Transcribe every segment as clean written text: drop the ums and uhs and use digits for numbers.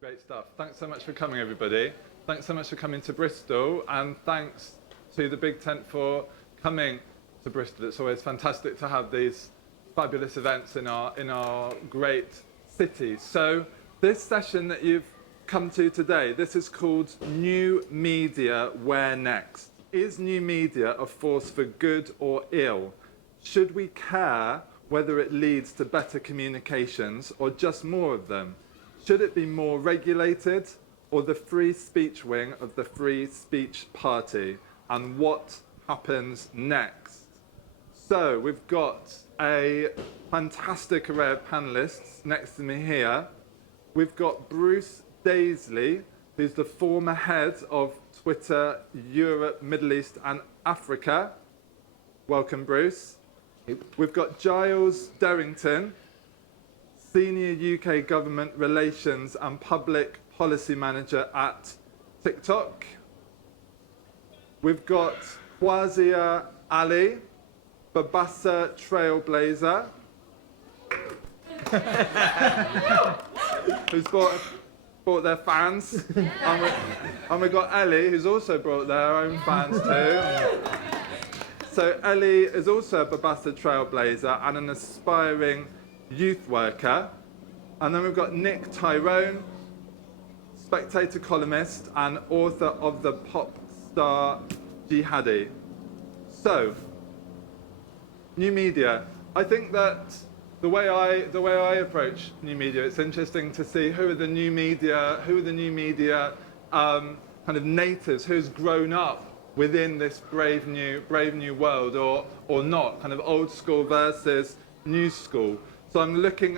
Great stuff. Thanks so much for coming, everybody. Thanks so much for coming to Bristol, and thanks to the Big Tent for coming to Bristol. It's always fantastic to have these fabulous events in our great city. So this session that you've come to today, this is called New Media, Where Next? Is new media a force for good or ill? Should we care whether it leads to better communications or just more of them? Should it be more regulated or the free speech wing of the free speech party? And what happens next? So we've got a fantastic array of panelists next to me here. We've got Bruce Daisley, who's the former head of Twitter Europe, Middle East and Africa. Welcome, Bruce. We've got Giles Derrington, Senior UK Government Relations and Public Policy Manager at TikTok. We've got Qazzally Ali, Babbasa Trailblazer, who's brought their fans. And we've got Ellie, who's also brought their own fans too. So Ellie is also a Babbasa Trailblazer and an aspiring youth worker. And then we've got Nick Tyrone, Spectator columnist and author of the Pop Star Jihadi. So, new media. I think that the way I approach new media, it's interesting to see who are the new media kind of natives, who's grown up within this brave new world, or not, kind of old school versus new school. So I'm looking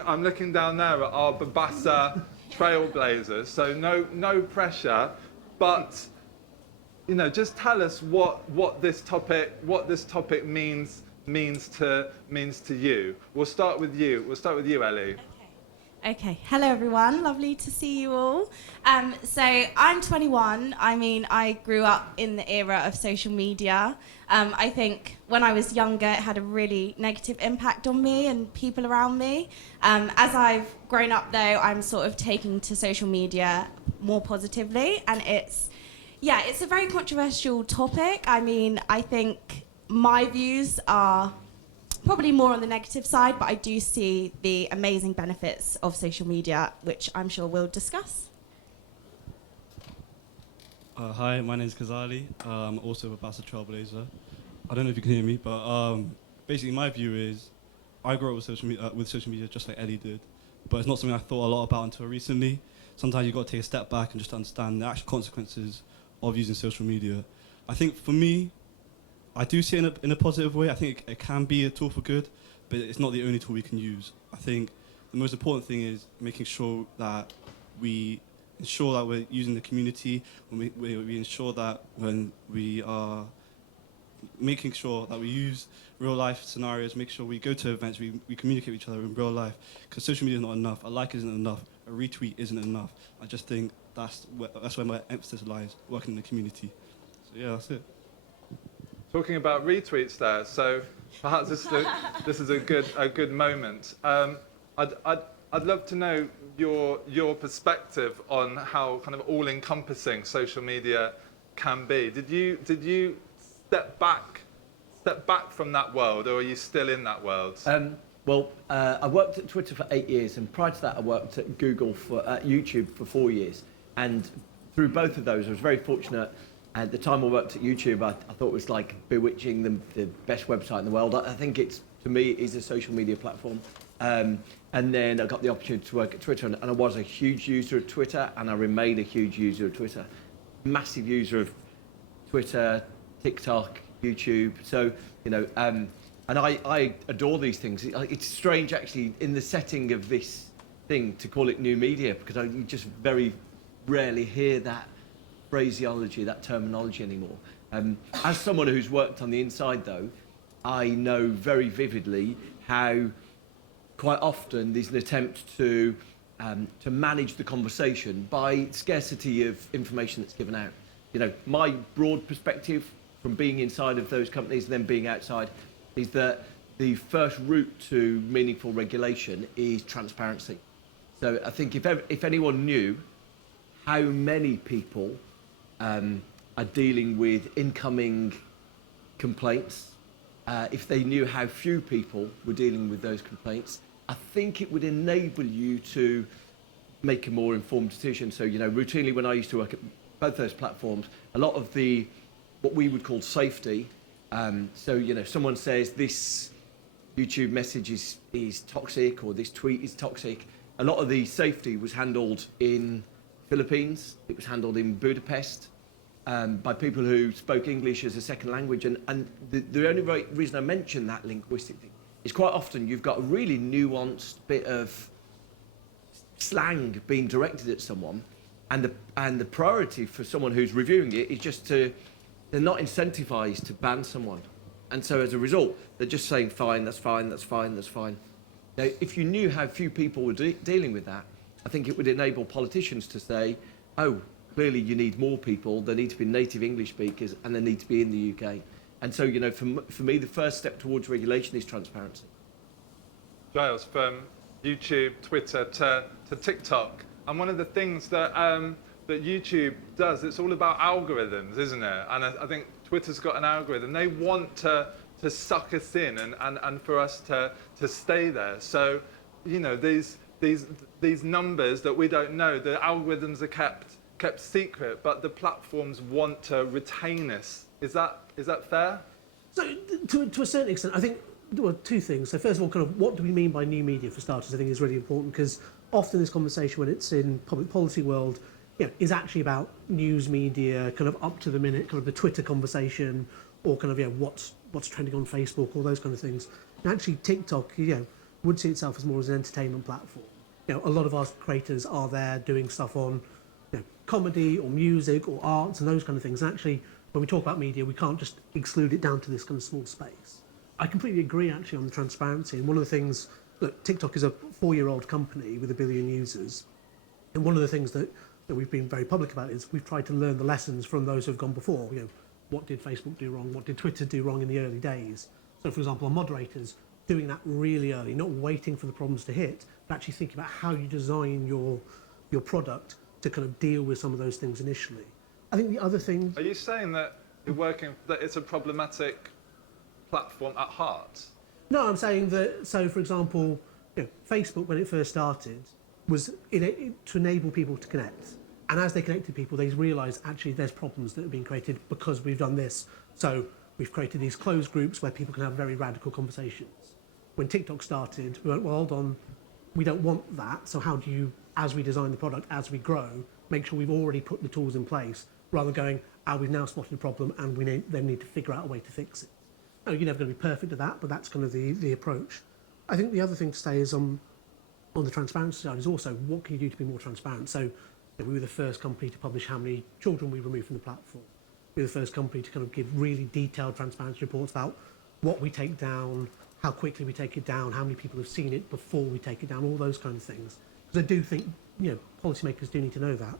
down there at our Babbasa Trailblazers. So no pressure, but just tell us what this topic means to you. We'll start with you, Ellie. Okay. Hello, everyone. Lovely to see you all. So I'm 21. I mean, I grew up in the era of social media. I think when I was younger, it had a really negative impact on me and people around me. As I've grown up, though, I'm sort of taking to social media more positively. And it's a very controversial topic. I mean, I think my views are probably more on the negative side, but I do see the amazing benefits of social media, which I'm sure we'll discuss. Hi, my name is Qazzally. I'm also a Babbasa Trailblazer. I don't know if you can hear me, but basically my view is I grew up with social media just like Ellie did, but it's not something I thought a lot about until recently. Sometimes you've got to take a step back and just understand the actual consequences of using social media. I think for me, I do see it in a positive way. I think it can be a tool for good, but it's not the only tool we can use. I think the most important thing is making sure that we ensure that we're using the community, when we ensure that when we are making sure that we use real life scenarios, make sure we go to events, we communicate with each other in real life, because social media is not enough, a like isn't enough, a retweet isn't enough. I just think that's where my emphasis lies, working in the community. So yeah, that's it. Talking about retweets there, so perhaps this is a good moment. I'd love to know your perspective on how kind of all-encompassing social media can be. Did you step back from that world, or are you still in that world? I worked at Twitter for 8 years, and prior to that, I worked at YouTube for 4 years. And through both of those, I was very fortunate. At the time I worked at YouTube, I thought it was like bewitching, the best website in the world. I think to me, is a social media platform. And then I got the opportunity to work at Twitter, and I was a huge user of Twitter, and I remain a huge user of Twitter. Massive user of Twitter, TikTok, YouTube. So, and I adore these things. It's strange, actually, in the setting of this thing, to call it new media, because you just very rarely hear that phraseology, that terminology anymore. As someone who's worked on the inside, though, I know very vividly how quite often there's an attempt to manage the conversation by scarcity of information that's given out. My broad perspective from being inside of those companies and then being outside is that the first route to meaningful regulation is transparency. So I think if anyone knew how many people are dealing with incoming complaints, if they knew how few people were dealing with those complaints, I think it would enable you to make a more informed decision. So, you know, routinely when I used to work at both those platforms, a lot of the, what we would call safety, so, you know, someone says this YouTube message is toxic or this tweet is toxic, a lot of the safety was handled in Philippines, it was handled in Budapest, by people who spoke English as a second language. And the only reason I mention that linguistic thing is quite often you've got a really nuanced bit of slang being directed at someone, and the priority for someone who's reviewing it is just to, they're not incentivized to ban someone. And so as a result, they're just saying, fine, that's fine, that's fine, that's fine. Now, if you knew how few people were dealing with that, I think it would enable politicians to say, oh, clearly you need more people, they need to be native English speakers, and they need to be in the UK. And so, you know, for me, the first step towards regulation is transparency. Giles, from YouTube, Twitter to TikTok, and one of the things that that YouTube does, it's all about algorithms, isn't it? And I think Twitter's got an algorithm. They want to suck us in and for us to stay there. So, you know, these numbers that we don't know, the algorithms are kept secret, but the platforms want to retain us. Is that fair? So, to a certain extent, I think, well, two things. So first of all, kind of what do we mean by new media for starters, I think is really important, because often this conversation when it's in public policy world, you know, is actually about news media, kind of up to the minute, kind of the Twitter conversation, or kind of, you know, what's trending on Facebook, all those kind of things. And actually TikTok, you know, would see itself as more as an entertainment platform. You know, a lot of our creators are there doing stuff on, you know, comedy or music or arts and those kind of things. And actually, when we talk about media, we can't just exclude it down to this kind of small space. I completely agree, actually, on the transparency. And one of the things, look, TikTok is a 4-year-old company with 1 billion users. And one of the things that we've been very public about is we've tried to learn the lessons from those who've gone before. You know, what did Facebook do wrong? What did Twitter do wrong in the early days? So, for example, on moderators, doing that really early, not waiting for the problems to hit, but actually thinking about how you design your product to kind of deal with some of those things initially. I think the other thing... Are you saying that that it's a problematic platform at heart? No, I'm saying that, so for example, you know, Facebook, when it first started, was to enable people to connect. And as they connected people, they realised actually there's problems that are being created because we've done this. So we've created these closed groups where people can have very radical conversations. When TikTok started, we went, well, hold on, we don't want that. So how do you, as we design the product, as we grow, make sure we've already put the tools in place, rather than going, we've now spotted a problem and we then need to figure out a way to fix it. Now, you're never going to be perfect at that, but that's kind of the approach. I think the other thing to say is on the transparency side is also what can you do to be more transparent? So, you know, we were the first company to publish how many children we removed from the platform. We were the first company to kind of give really detailed transparency reports about what we take down, how quickly we take it down, how many people have seen it before we take it down, all those kind of things. Because I do think, you know, policymakers do need to know that.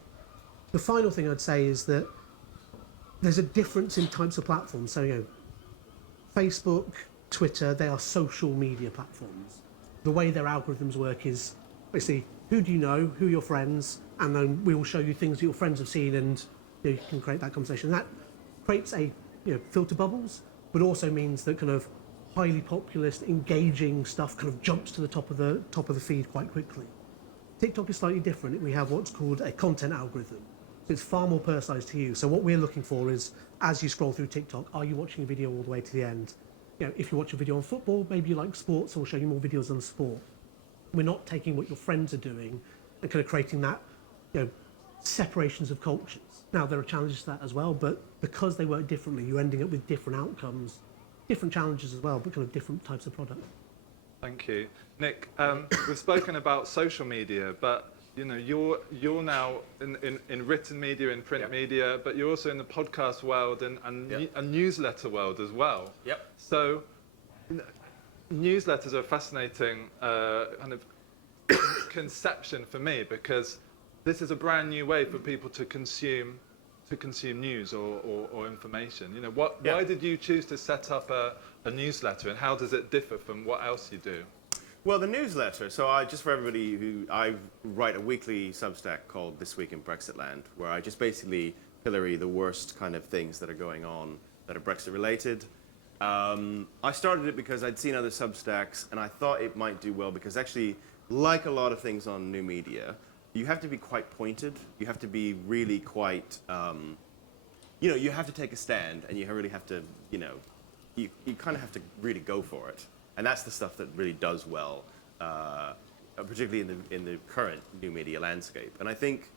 The final thing I'd say is that there's a difference in types of platforms. So, you know, Facebook, Twitter, they are social media platforms. The way their algorithms work is basically who do you know, who are your friends, and then we will show you things that your friends have seen, and you can create that conversation. That creates a filter bubbles, but also means that kind of highly populist, engaging stuff kind of jumps to the top of the feed quite quickly. TikTok is slightly different. We have what's called a content algorithm. So it's far more personalised to you. So what we're looking for is, as you scroll through TikTok, are you watching a video all the way to the end? You know, if you watch a video on football, maybe you like sports, so we'll show you more videos on sport. We're not taking what your friends are doing and kind of creating that, you know, separations of cultures. Now, there are challenges to that as well, but because they work differently, you're ending up with different outcomes, different challenges as well, but kind of different types of product. Thank you. Nick, we've spoken about social media, but you know, you're now in written media, in print media, but you're also in the podcast world and a newsletter world as well. Yep. So newsletters are a fascinating kind of conception for me, because this is a brand new way for people to consume news or information. You know, why did you choose to set up a newsletter, and how does it differ from what else you do? Well, the newsletter. So just for everybody I write a weekly Substack called This Week in Brexitland, where I just basically pillory the worst kind of things that are going on that are Brexit related. I started it because I'd seen other Substacks, and I thought it might do well because actually, like a lot of things on new media, you have to be quite pointed. You have to be really quite, you have to take a stand, and you really have to, you kind of have to really go for it. And that's the stuff that really does well, particularly in the current new media landscape. And I think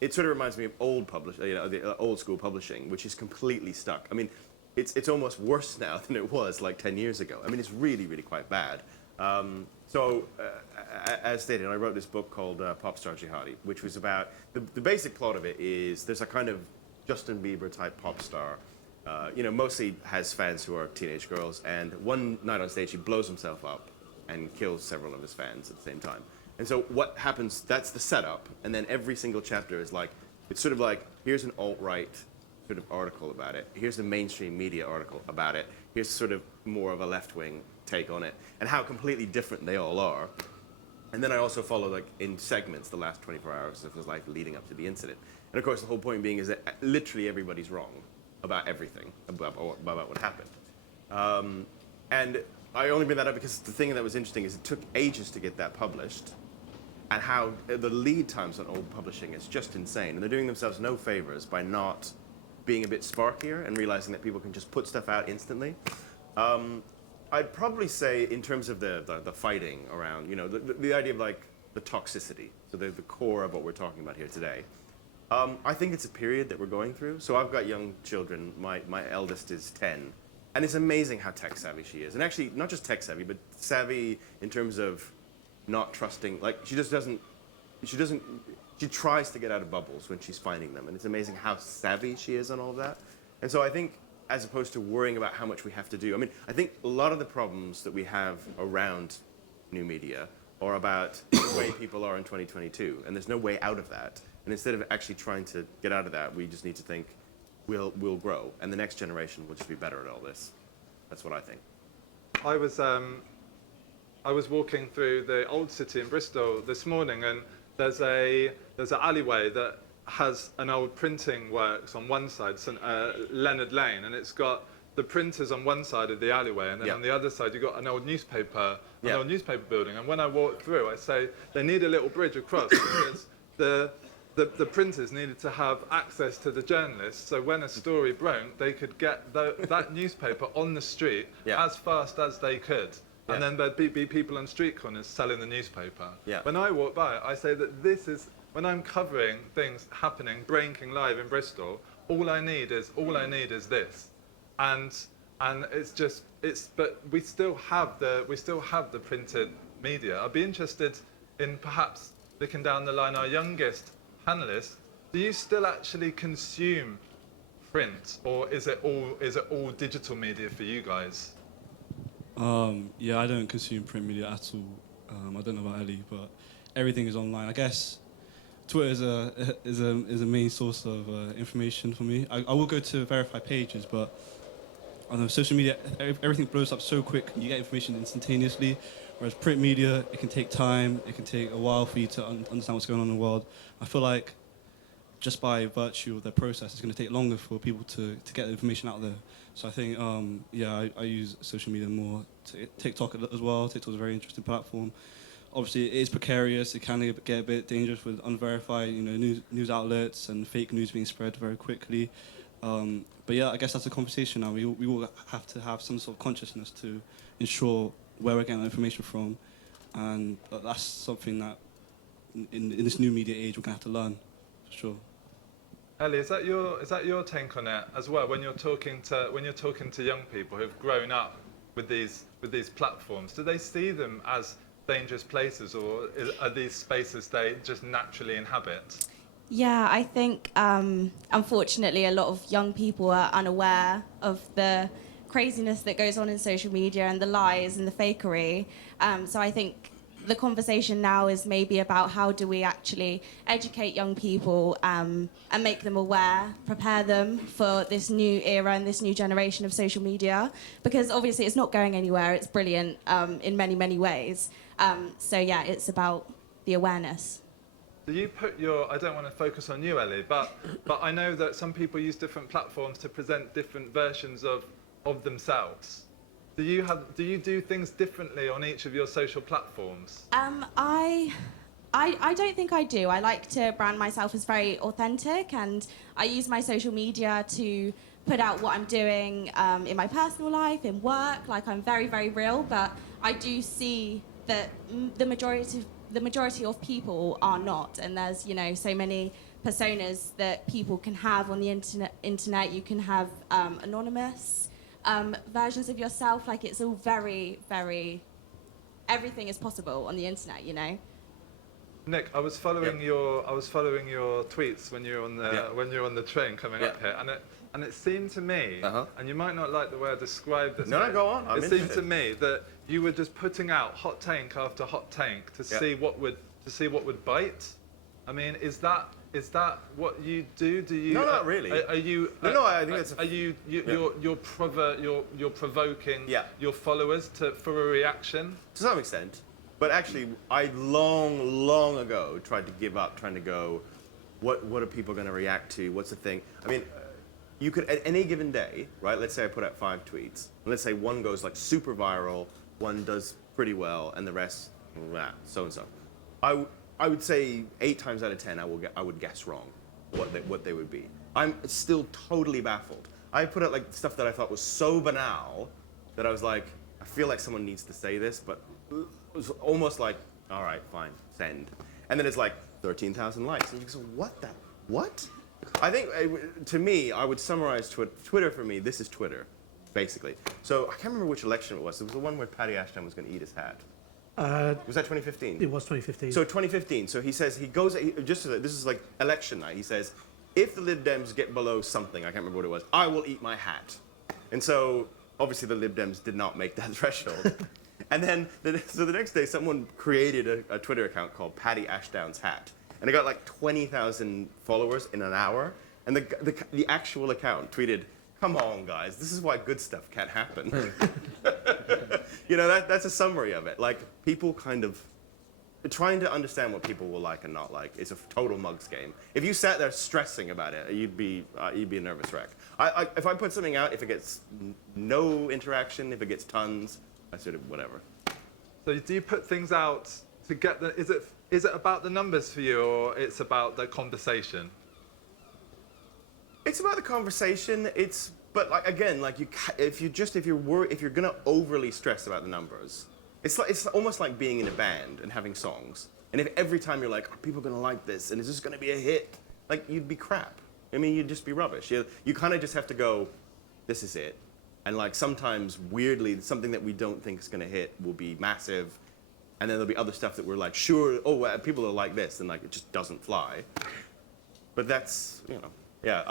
it sort of reminds me of the old school publishing, which is completely stuck. I mean, it's almost worse now than it was like 10 years ago. I mean, it's really, really quite bad. As stated, I wrote this book called Pop Star Jihadi, which was about the basic plot of it is there's a kind of Justin Bieber type pop star. Mostly has fans who are teenage girls, and one night on stage he blows himself up and kills several of his fans at the same time. And so what happens, that's the setup, and then every single chapter is like, it's sort of like, here's an alt-right sort of article about it, here's the mainstream media article about it, here's sort of more of a left-wing take on it, and how completely different they all are. And then I also follow, like, in segments, the last 24 hours of his life leading up to the incident. And of course the whole point being is that literally everybody's wrong about everything, about what happened. And I only bring that up because the thing that was interesting is it took ages to get that published, and how the lead times on old publishing is just insane. And they're doing themselves no favors by not being a bit sparkier and realizing that people can just put stuff out instantly. I'd probably say in terms of the fighting around, the idea of like the toxicity, so the core of what we're talking about here today. I think it's a period that we're going through. So I've got young children. My eldest is 10. And it's amazing how tech savvy she is. And actually, not just tech savvy, but savvy in terms of not trusting. Like, she tries to get out of bubbles when she's finding them. And it's amazing how savvy she is on all of that. And so I think, as opposed to worrying about how much we have to do, I think a lot of the problems that we have around new media are about the way people are in 2022. And there's no way out of that. And instead of actually trying to get out of that, we just need to think, we'll grow, and the next generation will just be better at all this. That's what I think. I was walking through the old city in Bristol this morning, and there's an alleyway that has an old printing works on one side, Leonard Lane, and it's got the printers on one side of the alleyway, and then on the other side you've got an old newspaper building. And when I walked through, I say they need a little bridge across because the printers needed to have access to the journalists, so when a story broke, they could get that newspaper on the street as fast as they could. And then there'd be people on street corners selling the newspaper. When I walk by, I say that this is, when I'm covering things happening, breaking live in Bristol, all I need is this. And but we still have the printed media. I'd be interested in perhaps looking down the line, our youngest panelists, do you still actually consume print, or is it all digital media for you guys? Yeah, I don't consume print media at all. I don't know about Ellie, but everything is online. I guess Twitter is a main source of information for me. I will go to verified pages, but on the social media, everything blows up so quick. You get information instantaneously. Whereas print media, it can take time. It can take a while for you to understand what's going on in the world. I feel like just by virtue of the process, it's going to take longer for people to get the information out there. So I think, I use social media more. TikTok as well. TikTok is a very interesting platform. Obviously, it is precarious. It can get a bit dangerous with unverified, news outlets and fake news being spread very quickly. But yeah, I guess that's a conversation now. We all have to have some sort of consciousness to ensure where we're getting that information from, and that's something that in this new media age we're gonna have to learn, for sure. Ellie, is that your take on it as well? When you're talking to young people who've grown up with these platforms, do they see them as dangerous places, or are these spaces they just naturally inhabit? Yeah, I think unfortunately a lot of young people are unaware of the craziness that goes on in social media and the lies and the fakery. So I think the conversation now is maybe about how do we actually educate young people and make them aware, prepare them for this new era and this new generation of social media, because obviously it's not going anywhere. It's brilliant in many, many ways. So yeah, it's about the awareness. Do you put your, I don't want to focus on you, Ellie, but I know that some people use different platforms to present different versions of themselves. Do you do things differently on each of your social platforms? I don't think I do. I like to brand myself as very authentic, and I use my social media to put out what I'm doing in my personal life, in work. Like, I'm very, very real, but I do see that the majority of people are not, and there's, you know, so many personas that people can have on the internet. You can have anonymous versions of yourself. Like, it's all very, very, everything is possible on the internet, you know. Nick, I was following your tweets when you were on the train coming up here, and it seemed to me, and you might not like the way I described this. No, go on. It seemed to me that you were just putting out hot take after hot take to see what would bite. I mean, is that what you do? Do you? No, not really. Are you? No, I think that's. Are you? You're provoking your followers for a reaction. To some extent. But actually, I long ago tried to give up trying to go, what are people going to react to? What's the thing? I mean, you could, at any given day, right? Let's say I put out 5 tweets. And let's say one goes like super viral, one does pretty well, and the rest, so-and-so. I would say 8 times out of 10, I would guess wrong what they would be. I'm still totally baffled. I put out like stuff that I thought was so banal that I was like, I feel like someone needs to say this, but it was almost like, all right, fine, send. And then it's like 13,000 likes. And you go, what? I think, to me, I would summarize Twitter for me, this is Twitter, basically. So I can't remember which election it was. It was the one where Paddy Ashton was going to eat his hat. Was that 2015? It was 2015. So 2015. So he says, this is like election night. He says, if the Lib Dems get below something, I can't remember what it was, I will eat my hat. And so, obviously the Lib Dems did not make that threshold. And then, so the next day, someone created a Twitter account called Paddy Ashdown's Hat. And it got like 20,000 followers in an hour. And the actual account tweeted, come on, guys, this is why good stuff can't happen. You know, that's a summary of it. Like, people kind of, trying to understand what people will like and not like is a total mugs game. If you sat there stressing about it, you'd be a nervous wreck. If I put something out, if it gets no interaction, if it gets tons, I sort of whatever. So do you put things out to get the? Is it about the numbers for you, or it's about the conversation? It's about the conversation. But like again, like if you're gonna overly stress about the numbers, it's almost like being in a band and having songs. And if every time you're like, are people gonna like this? And is this gonna be a hit? Like, you'd be crap. I mean, you'd just be rubbish. You kind of just have to go, this is it. And like sometimes, weirdly, something that we don't think is gonna hit will be massive. And then there'll be other stuff that we're like, sure, people are like this, and like it just doesn't fly. But that's, you know, yeah,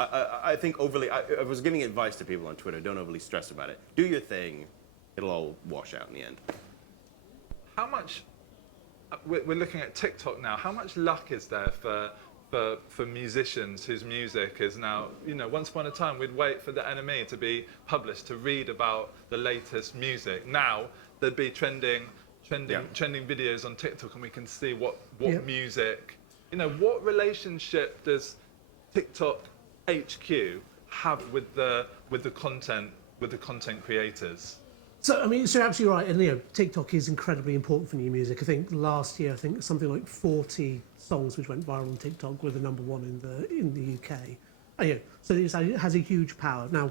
I think overly, I was giving advice to people on Twitter, don't overly stress about it. Do your thing, it'll all wash out in the end. How much, we're looking at TikTok now, how much luck is there for musicians whose music is now, you know, once upon a time we'd wait for the NME to be published to read about the latest music. Now there'd be trending videos on TikTok and we can see what music, you know, what relationship does TikTok HQ have with the content creators? So, I mean, so you're absolutely right. And, you know, TikTok is incredibly important for new music. I think last year, something like 40 songs which went viral on TikTok were the #1 in the UK. And, you know, so it has a huge power. Now,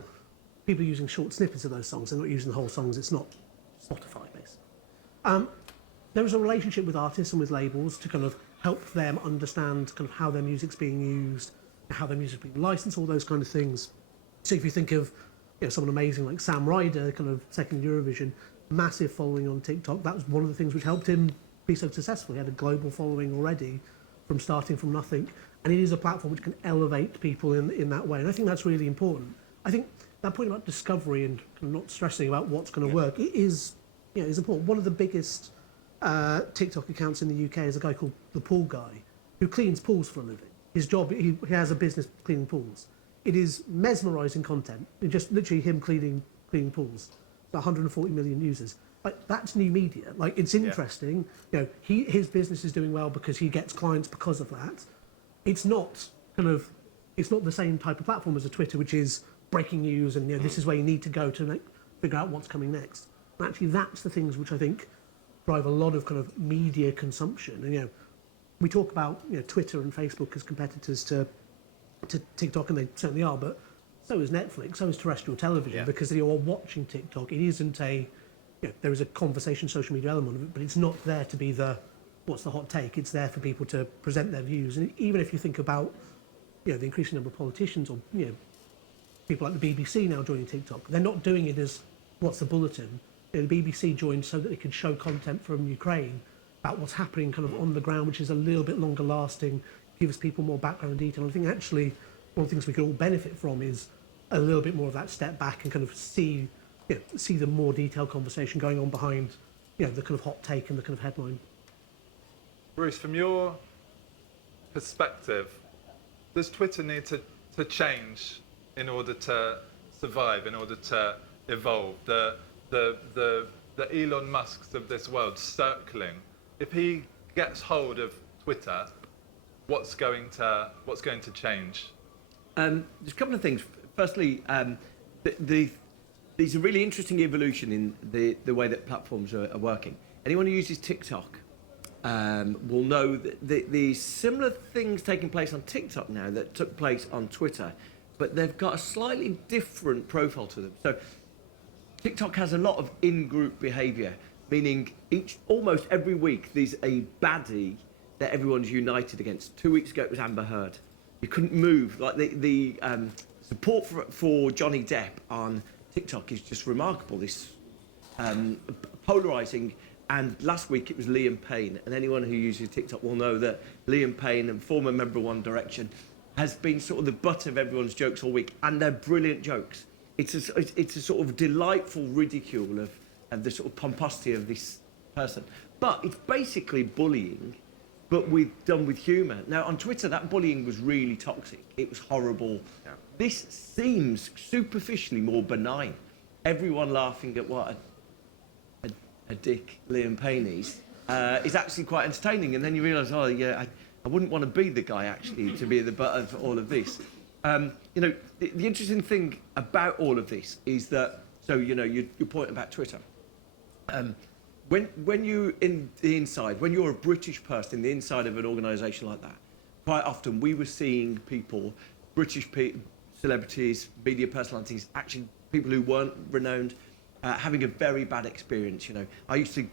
people are using short snippets of those songs. They're not using the whole songs. It's not Spotify based. There is a relationship with artists and with labels to kind of help them understand kind of how their music's being used, how their music's being licensed, all those kind of things. So if you think of, you know, someone amazing like Sam Ryder, kind of second Eurovision, massive following on TikTok. That was one of the things which helped him be so successful. He had a global following already from starting from nothing. And it is a platform which can elevate people in that way. And I think that's really important. I think that point about discovery and kind of not stressing about what's going to work, it is, you know, is important. One of the biggest TikTok accounts in the UK is a guy called the Pool Guy, who cleans pools for a living. His job, he has a business cleaning pools. It is mesmerising content. It's just literally him cleaning pools. 140 million users. Like, that's new media. Like, it's interesting. You know, his business is doing well because he gets clients because of that. It's not the same type of platform as a Twitter, which is breaking news and, you know, this is where you need to go to figure out what's coming next. And actually, that's the things which I think drive a lot of kind of media consumption. And, you know, we talk about, you know, Twitter and Facebook as competitors to TikTok, and they certainly are, but so is Netflix, so is terrestrial television, because you're watching TikTok. It isn't you know, there is a conversation social media element of it, but it's not there to be what's the hot take. It's there for people to present their views. And even if you think about, you know, the increasing number of politicians or, you know, people like the BBC now joining TikTok, they're not doing it as what's the bulletin. You know, the BBC joined so that they could show content from Ukraine about what's happening kind of on the ground, which is a little bit longer lasting, gives people more background detail. I think actually one of the things we could all benefit from is a little bit more of that step back and kind of see the more detailed conversation going on behind, you know, the kind of hot take and the kind of headline. Bruce, from your perspective, does Twitter need to change in order to survive, in order to evolve? The Elon Musks of this world circling. If he gets hold of Twitter, what's going to change? There's a couple of things. Firstly, there's a really interesting evolution in the way that platforms are working. Anyone who uses TikTok will know that the similar things taking place on TikTok now that took place on Twitter, but they've got a slightly different profile to them. So TikTok has a lot of in-group behaviour, meaning almost every week there's a baddie that everyone's united against. 2 weeks ago it was Amber Heard. You couldn't move. Like the support for Johnny Depp on TikTok is just remarkable. This polarising. And last week it was Liam Payne. And anyone who uses TikTok will know that Liam Payne, and former member of One Direction, has been sort of the butt of everyone's jokes all week. And they're brilliant jokes. It's a sort of delightful ridicule of the sort of pomposity of this person. But it's basically bullying, but done with humour. Now, on Twitter, that bullying was really toxic. It was horrible. Yeah. This seems superficially more benign. Everyone laughing at what a dick Liam Payne is actually quite entertaining. And then you realise, oh, yeah, I wouldn't want to be the guy, actually, to be the butt of all of this. You know, the interesting thing about all of this is that, so, you know, your point about Twitter. When you're in the inside, when you're a British person in the inside of an organisation like that, quite often we were seeing people, celebrities, media personalities, actually people who weren't renowned, having a very bad experience. You know, I used to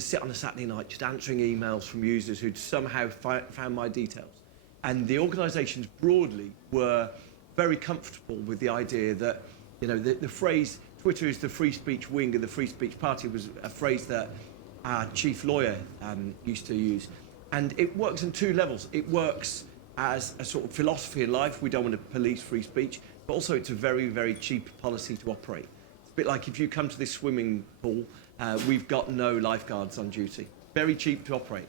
sit on a Saturday night just answering emails from users who'd somehow found my details, and the organisations broadly were very comfortable with the idea that, you know, the phrase Twitter is the free speech wing of the free speech party was a phrase that our chief lawyer used to use. And it works on two levels. It works as a sort of philosophy in life. We don't want to police free speech, but also it's a very, very cheap policy to operate. It's a bit like if you come to this swimming pool, we've got no lifeguards on duty. Very cheap to operate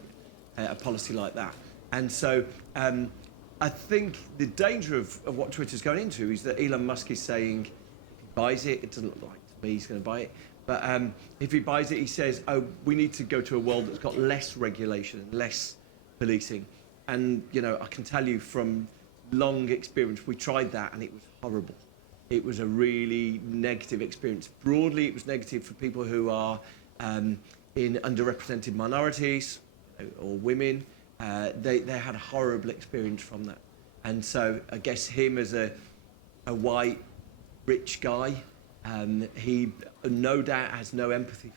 a policy like that. And so I think the danger of what Twitter's going into is that Elon Musk is saying, buys it doesn't look like to me he's going to buy it, but if he buys it, he says, oh, we need to go to a world that's got less regulation and less policing. And, you know, I can tell you from long experience, we tried that and it was horrible. It was a really negative experience. Broadly, it was negative for people who are in underrepresented minorities or women. They had a horrible experience from that. And so I guess him as a white, rich guy, he no doubt has no empathy.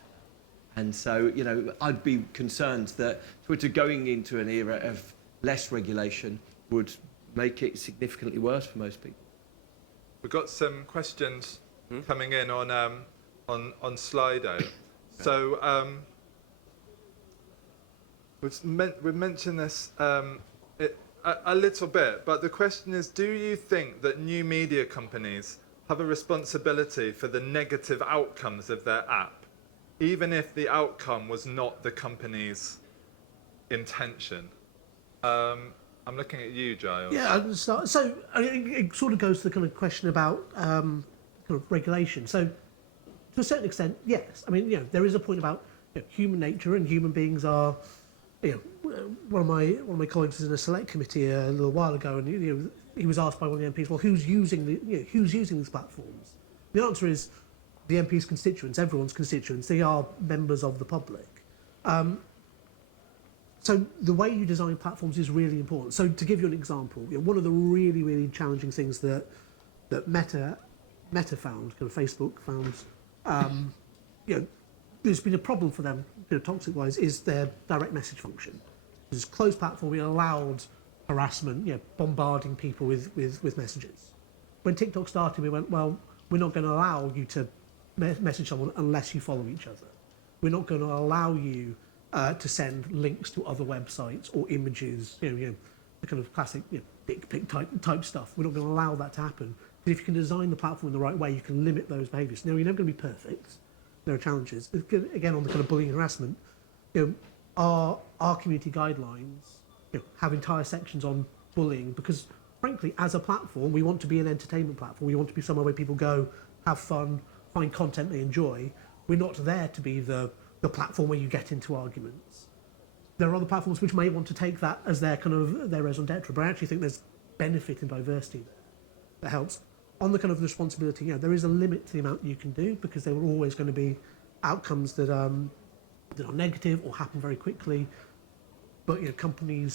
And so, you know, I'd be concerned that Twitter going into an era of less regulation would make it significantly worse for most people. We've got some questions coming in on Slido. So we've mentioned this a little bit, but the question is, do you think that new media companies have a responsibility for the negative outcomes of their app? even if the outcome was not the company's intention. I'm looking at you, Giles. Yeah, so it sort of goes to the kind of question about kind of regulation. So to a certain extent, yes. I mean, there is a point about human nature, and human beings are. One of my colleagues was in a select committee a little while ago, and he was asked by one of the MPs, well, who's using these platforms? The answer is the MP's constituents, everyone's constituents. They are members of the public. So the way you design platforms is really important. So to give you an example, one of the really, really challenging things that Meta found, kind of Facebook found, there's been a problem for them, toxic-wise, is their direct message function. This closed platform, we allowed harassment, bombarding people with messages. When TikTok started, we went, well, we're not going to allow you to message someone unless you follow each other. We're not going to allow you to send links to other websites or images, the kind of classic dick pic type stuff. We're not going to allow that to happen. But if you can design the platform in the right way, you can limit those behaviours. Now, you're never going to be perfect. There are challenges. Again, on the kind of bullying and harassment, our community guidelines have entire sections on bullying because, frankly, as a platform, we want to be an entertainment platform. We want to be somewhere where people go, have fun, find content they enjoy. We're not there to be the platform where you get into arguments. There are other platforms which may want to take that as their raison d'etre, but I actually think there's benefit in diversity there that helps. On the kind of responsibility, there is a limit to the amount you can do because there are always going to be outcomes that are negative or happen very quickly. But companies,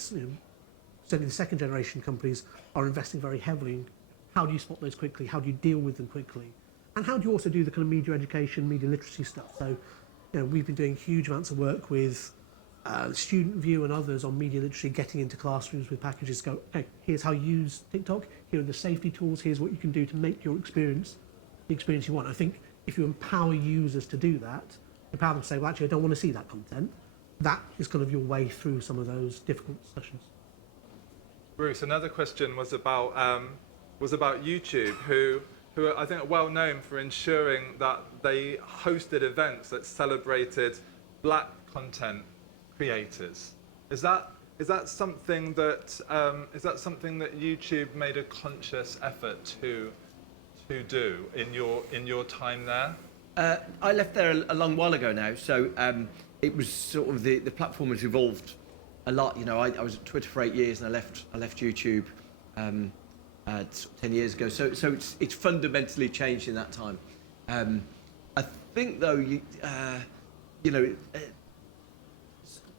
certainly the second generation companies, are investing very heavily in how do you spot those quickly, how do you deal with them quickly, and how do you also do the kind of media education, media literacy stuff. So, we've been doing huge amounts of work with Student View and others on media literacy, getting into classrooms with packages, go, hey, here's how you use TikTok, here are the safety tools, here's what you can do to make your experience the experience you want. I think if you empower users to do that, empower them to say, well, actually, I don't want to see that content, that is kind of your way through some of those difficult discussions. Bruce, another question was about YouTube, who are, I think, well known for ensuring that they hosted events that celebrated black content creators. Is that something that YouTube made a conscious effort to do in your time there? I left there a long while ago now, so it was sort of the platform has evolved a lot. I was at Twitter for 8 years and I left YouTube 10 years ago. So it's fundamentally changed in that time. I think though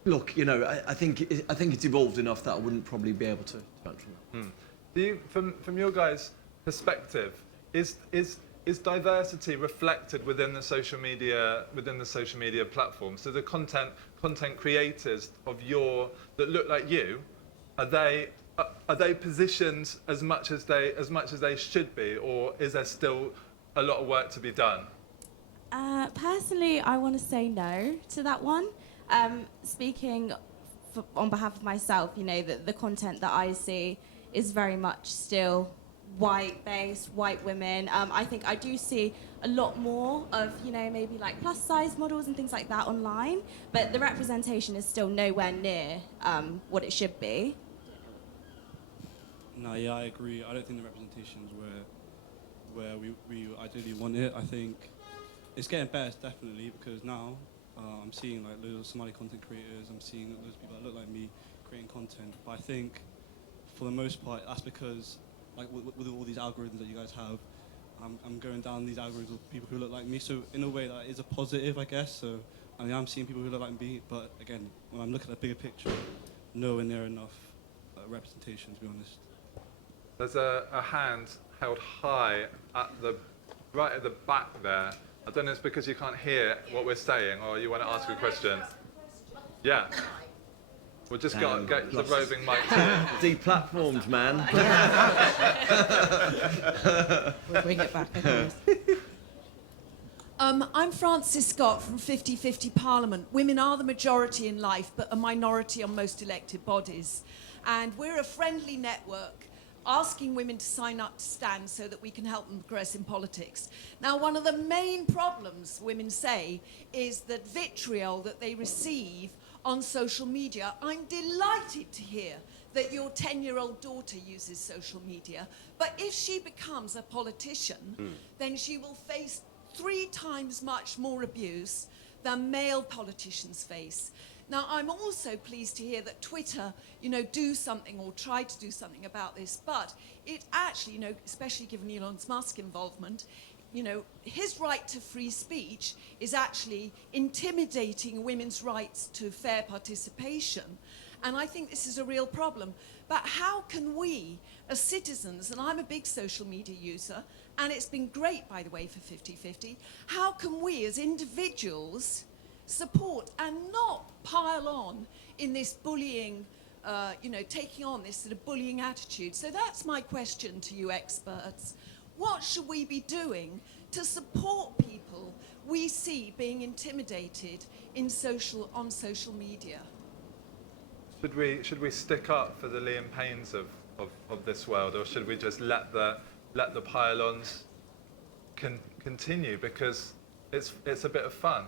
look, I think it's evolved enough that I wouldn't probably be able to answer that. Do you, from your guys' perspective, is diversity reflected within the social media platform? So the content creators that look like you, are they positioned as much as they should be, or is there still a lot of work to be done? Personally, I want to say no to that one. Speaking on behalf of myself, the content that I see is very much still white-based, white women. I think I do see a lot more of, maybe like plus-size models and things like that online, but the representation is still nowhere near what it should be. No, yeah, I agree. I don't think the representation's where we ideally want it. I think it's getting better, definitely, because now I'm seeing like loads of Somali content creators. I'm seeing loads of people that look like me creating content. But I think, for the most part, that's because, like with all these algorithms that you guys have, I'm going down these algorithms of people who look like me. So in a way, that is a positive, I guess. So I'm seeing people who look like me. But again, when I'm looking at the bigger picture, nowhere near enough representation, to be honest. There's a hand held high right at the back there. I don't know if it's because you can't hear what we're saying or you want to ask a question. Yeah. We'll just get the roving mic here. Deplatformed, man. We'll bring it back, I promise. I'm Frances Scott from 50/50 Parliament. Women are the majority in life, but a minority on most elected bodies. And we're a friendly network asking women to sign up to stand so that we can help them progress in politics. Now, one of the main problems women say is that vitriol that they receive on social media. I'm delighted to hear that your 10-year-old daughter uses social media, but if she becomes a politician, then she will face 3 times much more abuse than male politicians face. Now, I'm also pleased to hear that Twitter, do something or try to do something about this, but it actually, especially given Elon Musk's involvement, his right to free speech is actually intimidating women's rights to fair participation. And I think this is a real problem. But how can we, as citizens, and I'm a big social media user, and it's been great, by the way, for 50/50, how can we, as individuals, support and not pile on in this bullying, taking on this sort of bullying attitude? So that's my question to you experts. What should we be doing to support people we see being intimidated on social media? Should we stick up for the Liam Paynes of this world, or should we just let the pile-ons continue because it's a bit of fun?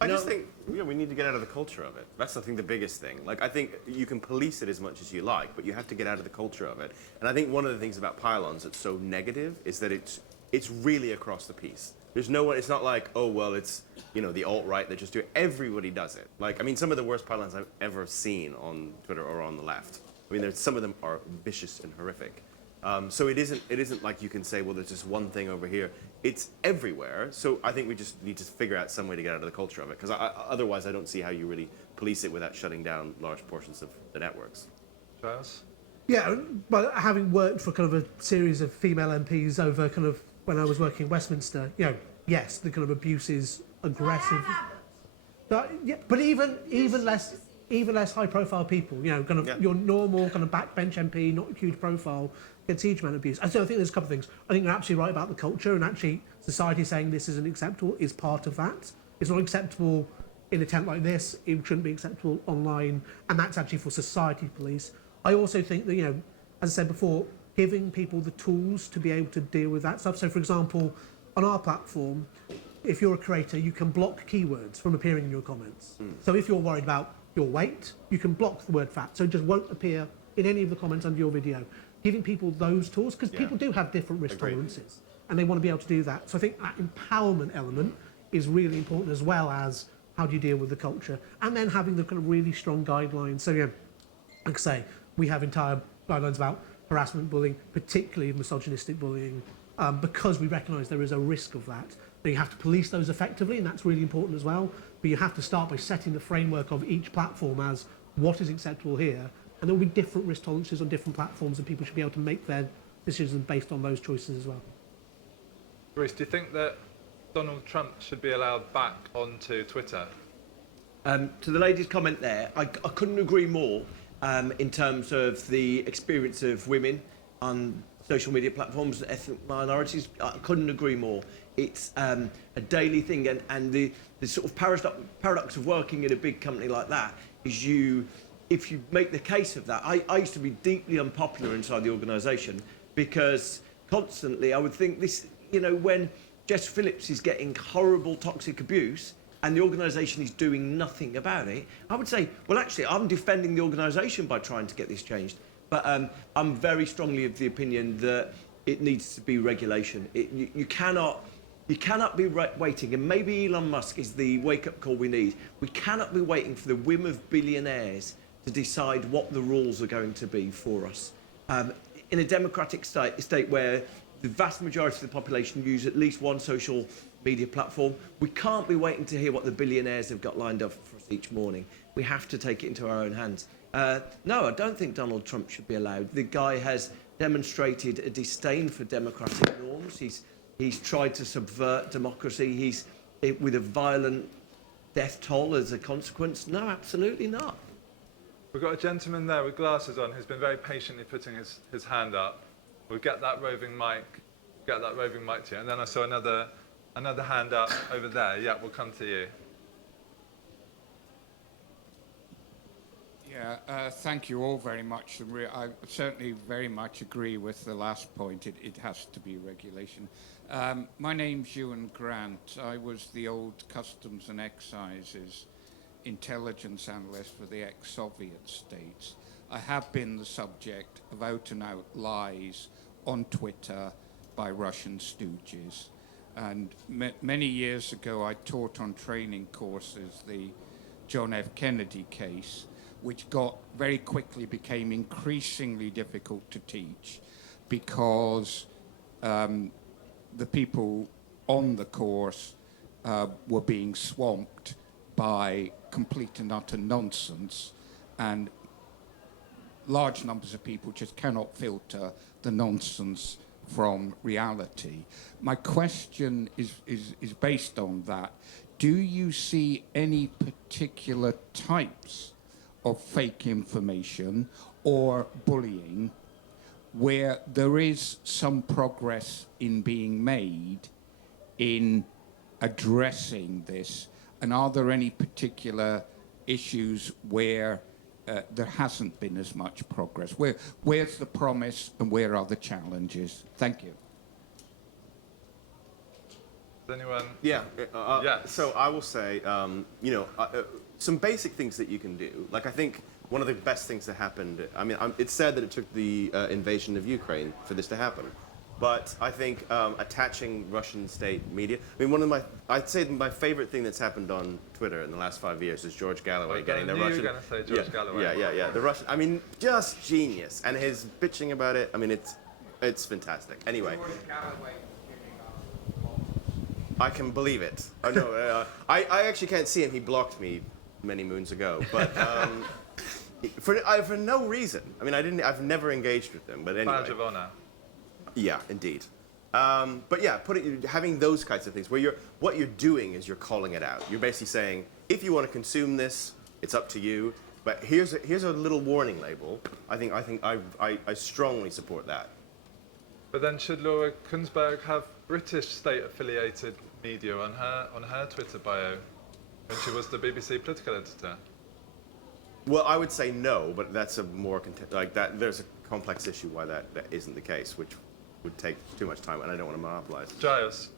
I just think we need to get out of the culture of it. That's, I think, the biggest thing. Like, I think you can police it as much as you like, but you have to get out of the culture of it. And I think one of the things about pile-ons that's so negative is that it's really across the piece. There's no one. It's not like, oh well, it's the alt-right that just do it. Everybody does it. Like, I mean, some of the worst pile-ons I've ever seen on Twitter or on the left. I mean, some of them are vicious and horrific. So it isn't like you can say, well, there's just one thing over here. It's everywhere. So I think we just need to figure out some way to get out of the culture of it, because otherwise I don't see how you really police it without shutting down large portions of the networks. Giles? Yeah, but having worked for kind of a series of female MPs over kind of when I was working in Westminster, yes, the kind of abuse is aggressive. But even less high-profile people, your normal kind of backbench MP, not huge profile, gets huge amount of abuse. And so I think there's a couple of things. I think you're absolutely right about the culture, and actually society saying this isn't acceptable is part of that. It's not acceptable in a tent like this. It shouldn't be acceptable online, and that's actually for society to police. I also think that, as I said before, giving people the tools to be able to deal with that stuff. So, for example, on our platform, if you're a creator, you can block keywords from appearing in your comments. So if you're worried about your weight, you can block the word fat, so it just won't appear in any of the comments under your video. Giving people those tools, because people do have different risk tolerances, and they want to be able to do that. So I think that empowerment element is really important, as well as how do you deal with the culture, and then having the kind of really strong guidelines. So, like I say, we have entire guidelines about harassment, bullying, particularly misogynistic bullying, because we recognise there is a risk of that. Now, you have to police those effectively, and that's really important as well. But you have to start by setting the framework of each platform as what is acceptable here, and there will be different risk tolerances on different platforms, and people should be able to make their decisions based on those choices as well. Bruce, do you think that Donald Trump should be allowed back onto Twitter? To the lady's comment there, I couldn't agree more in terms of the experience of women on social media platforms, ethnic minorities. I couldn't agree more. It's a daily thing, and the sort of paradox of working in a big company like that is if you make the case of that. I used to be deeply unpopular inside the organisation because constantly I would think this, when Jess Phillips is getting horrible toxic abuse and the organisation is doing nothing about it, I would say, well, actually, I'm defending the organisation by trying to get this changed. But I'm very strongly of the opinion that it needs to be regulation. You cannot be waiting, and maybe Elon Musk is the wake-up call we need. We cannot be waiting for the whim of billionaires to decide what the rules are going to be for us. In a democratic state where the vast majority of the population use at least one social media platform, we can't be waiting to hear what the billionaires have got lined up for us each morning. We have to take it into our own hands. No, I don't think Donald Trump should be allowed. The guy has demonstrated a disdain for democratic norms. He's tried to subvert democracy. With a violent death toll as a consequence. No, absolutely not. We've got a gentleman there with glasses on who's been very patiently putting his hand up. We'll get that roving mic to you. And then I saw another hand up over there. Yeah, we'll come to you. Yeah, Thank you all very much. I certainly very much agree with the last point. It has to be regulation. My name's Ewan Grant. I was the old Customs and Excises intelligence analyst for the ex-Soviet states. I have been the subject of out-and-out lies on Twitter by Russian stooges. And many years ago, I taught on training courses the John F. Kennedy case, which very quickly became increasingly difficult to teach because the people on the course were being swamped by complete and utter nonsense, and large numbers of people just cannot filter the nonsense from reality. My question is based on that. Do you see any particular types of fake information or bullying where there is some progress in being made in addressing this? And are there any particular issues where there hasn't been as much progress? Where's the promise and where are the challenges? Thank you. Does anyone? Yeah. Yes. So I will say, some basic things that you can do. Like, I think one of the best things that happened, it's sad that it took the invasion of Ukraine for this to happen. But I think attaching Russian state media, I'd say my favorite thing that's happened on Twitter in the last 5 years is George Galloway getting the Russian. You were going to say George Galloway. Yeah. The Russian, just genius. And his bitching about it, it's fantastic. Anyway. I can believe it. Oh, no, I actually can't see him. He blocked me many moons ago. But for no reason. I've never engaged with them. But anyway. Badge of honor. Yeah, indeed. But yeah, having those kinds of things where what you're doing is you're calling it out. You're basically saying, if you want to consume this, it's up to you. But here's a little warning label. I strongly support that. But then should Laura Kunsberg have British state-affiliated media on her Twitter bio when she was the BBC political editor? Well, I would say no, but that's a more there's a complex issue why that isn't the case, which would take too much time, and I don't want to monopolize. Giles.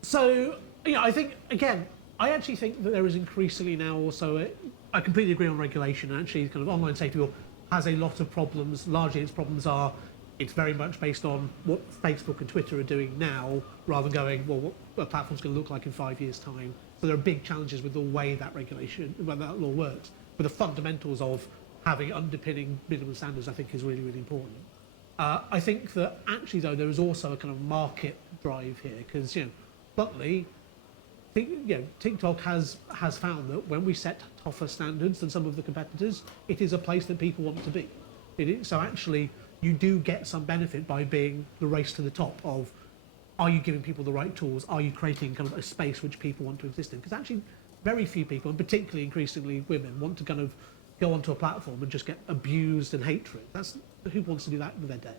So, I think, again, I actually think that there is increasingly now also, I completely agree on regulation, actually, kind of online safety law has a lot of problems. Largely its problems are, it's very much based on what Facebook and Twitter are doing now, rather than going, well, what a platform's going to look like in 5 years' time. So there are big challenges with the way that that law works. But the fundamentals of having underpinning minimum standards, I think, is really, really important. I think that actually, though, there is also a kind of market drive here, because, bluntly, TikTok has found that when we set tougher standards than some of the competitors, it is a place that people want to be. So actually, you do get some benefit by being the race to the top of, are you giving people the right tools? Are you creating kind of a space which people want to exist in? Because actually, very few people, and particularly increasingly women, want to kind of go onto a platform and just get abused and hatred. That's who wants to do that with their day.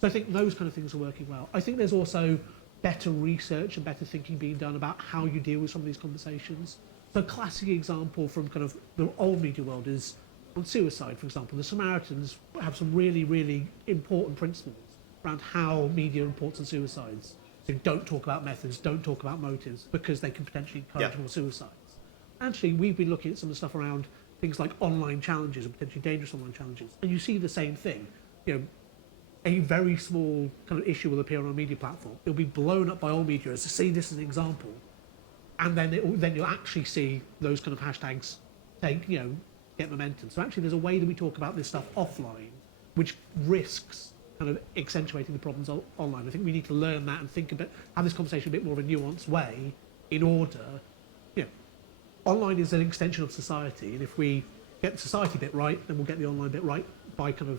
So I think those kind of things are working well. I think there's also better research and better thinking being done about how you deal with some of these conversations. So a classic example from kind of the old media world is on suicide, for example. The Samaritans have some really, really important principles around how media reports on suicides. So don't talk about methods, don't talk about motives, because they can potentially encourage more suicides. Actually, we've been looking at some of the stuff around things like online challenges and potentially dangerous online challenges, and you see the same thing. A very small kind of issue will appear on a media platform. It'll be blown up by all media as to see this as an example, and then you'll actually see those kind of hashtags get momentum. So actually, there's a way that we talk about this stuff offline, which risks kind of accentuating the problems online. I think we need to learn that and have this conversation a bit more of a nuanced way in order. Online is an extension of society, and if we get the society bit right, then we'll get the online bit right by tandem.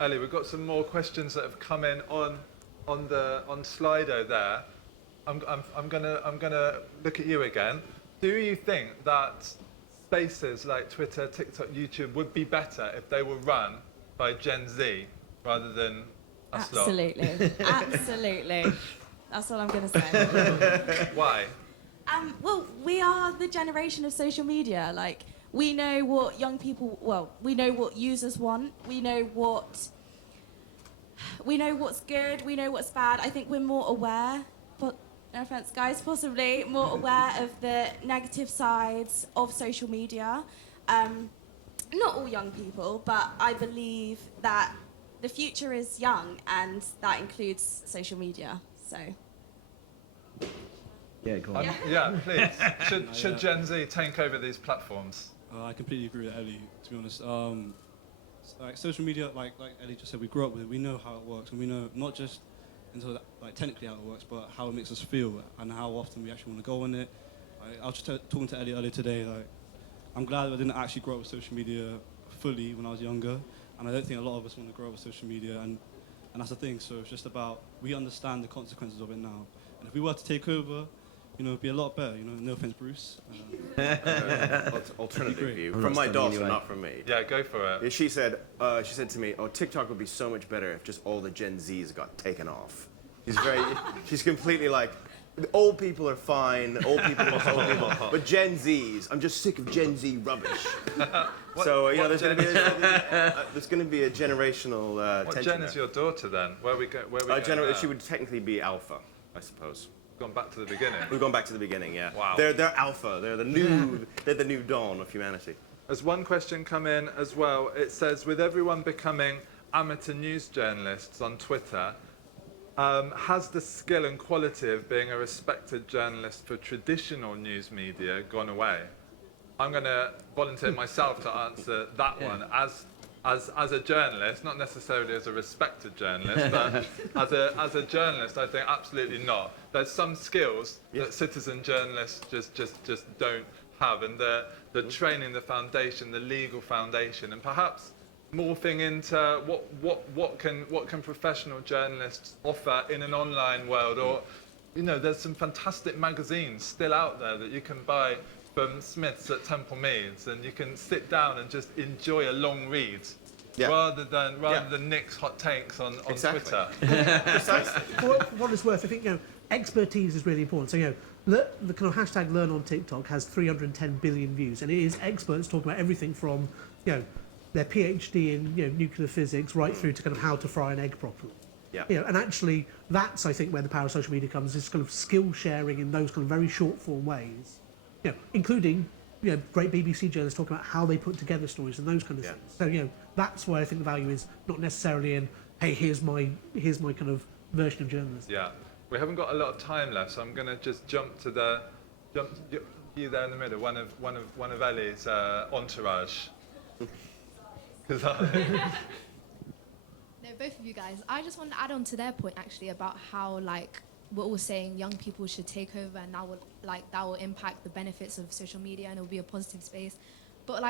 Ellie, we've got some more questions that have come in on Slido there. I'm gonna look at you again. Do you think that spaces like Twitter, TikTok, YouTube would be better if they were run by Gen Z rather than us lot? Absolutely. Absolutely. That's all I'm going to say. Why? Well, we are the generation of social media. we know what young people, well, we know what users want. We know what's good. We know what's bad. I think we're more aware, but no offense, guys, possibly more aware of the negative sides of social media. Not all young people, but I believe that the future is young, and that includes social media. So. Yeah, go on. Yeah, please. Should Gen Z take over these platforms? I completely agree with Ellie, to be honest. Like social media, like Ellie just said, we grew up with it. We know how it works, and we know not just until like technically how it works, but how it makes us feel and how often we actually want to go on it. I was just talking to Ellie earlier today. Like, I'm glad I didn't actually grow up with social media fully when I was younger, and I don't think a lot of us want to grow up with social media, and that's the thing. So it's just about we understand the consequences of it now, and if we were to take over, it'd be a lot better. No offense, Bruce. Alternative view from my daughter, not from me. Yeah, go for it. Yeah, she said to me, "Oh, TikTok would be so much better if just all the Gen Zs got taken off." She's completely like, old people are fine, old people are old people, but Gen Zs, I'm just sick of Gen Z rubbish. So there's going to be a generational What tension gen there. is your daughter then? Where we go? She would technically be alpha, I suppose. Gone back to the beginning. We've gone back to the beginning, yeah. Wow. They're alpha. They're the new dawn of humanity. There's one question come in as well. It says, with everyone becoming amateur news journalists on Twitter, has the skill and quality of being a respected journalist for traditional news media gone away? I'm going to volunteer myself to answer that one as a journalist, not necessarily as a respected journalist, but as a journalist, I think absolutely not. There's some skills that citizen journalists just don't have, and the training, the foundation, the legal foundation, and perhaps morphing into what can professional journalists offer in an online world, or there's some fantastic magazines still out there that you can buy from Smith's at Temple Meads, and you can sit down and just enjoy a long read, rather than Nick's hot takes on Twitter. For what it's worth, I think expertise is really important. So the kind of hashtag Learn on TikTok has 310 billion views, and it is experts talking about everything from their PhD in nuclear physics right through to kind of how to fry an egg properly. Yeah. And actually, that's I think where the power of social media comes, is kind of skill sharing in those kind of very short form ways. Including great BBC journalists talking about how they put together stories and those kind of things. So that's where I think the value is, not necessarily in, hey, here's my kind of version of journalism. Yeah, we haven't got a lot of time left, so I'm going to just jump you there in the middle, one of Ellie's entourage. No, both of you guys. I just want to add on to their point actually about how we're all saying young people should take over, and that will impact the benefits of social media, and it will be a positive space. But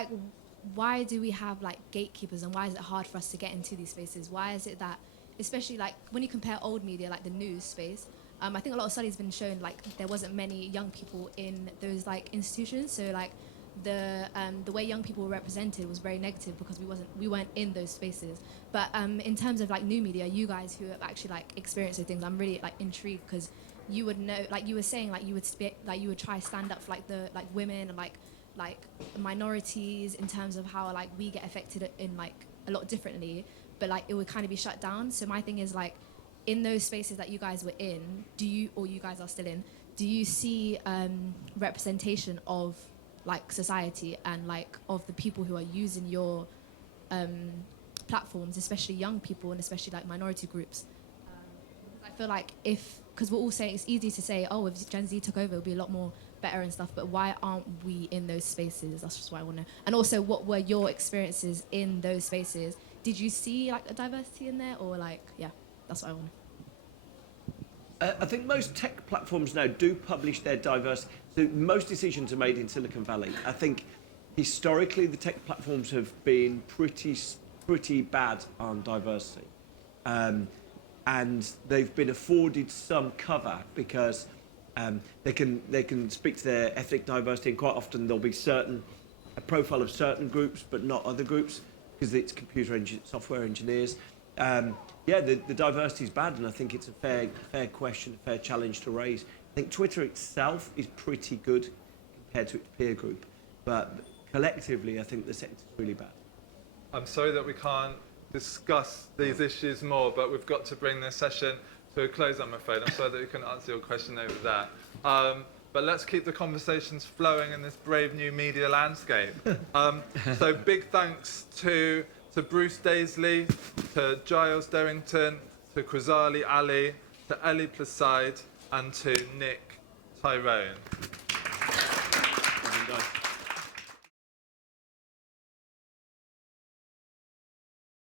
why do we have gatekeepers, and why is it hard for us to get into these spaces? Why is it that, especially when you compare old media, the news space, I think a lot of studies have been shown there wasn't many young people in those institutions. So the way young people were represented was very negative because we weren't in those spaces. But in terms of new media, you guys who have actually experienced those things, I'm really intrigued, because you would know, you were saying, you would try to stand up for the women and minorities, in terms of how we get affected in a lot differently, but it would kind of be shut down. So my thing is in those spaces that you guys were in, you guys are still in, do you see representation of society and of the people who are using your platforms, especially young people and especially minority groups? I feel because we're all saying, it's easy to say, oh, if Gen Z took over, it would be a lot more better and stuff, but why aren't we in those spaces? That's just what I want to know. And also, what were your experiences in those spaces? Did you see a diversity in there, or that's what I want to know. I think most tech platforms now do publish their diversity. So most decisions are made in Silicon Valley. I think historically the tech platforms have been pretty bad on diversity, and they've been afforded some cover because they can speak to their ethnic diversity, and quite often there'll be a profile of certain groups but not other groups, because it's software engineers. The diversity is bad, and I think it's a fair question, a fair challenge to raise. I think Twitter itself is pretty good compared to its peer group, but collectively, I think the sector's really bad. I'm sorry that we can't discuss these issues more, but we've got to bring this session to a close, I'm afraid. I'm sorry that we couldn't answer your question over there. But let's keep the conversations flowing in this brave new media landscape. So big thanks to Bruce Daisley, to Giles Derrington, to Qazzally Ali, to Ellie Placide, and to Nick Tyrone.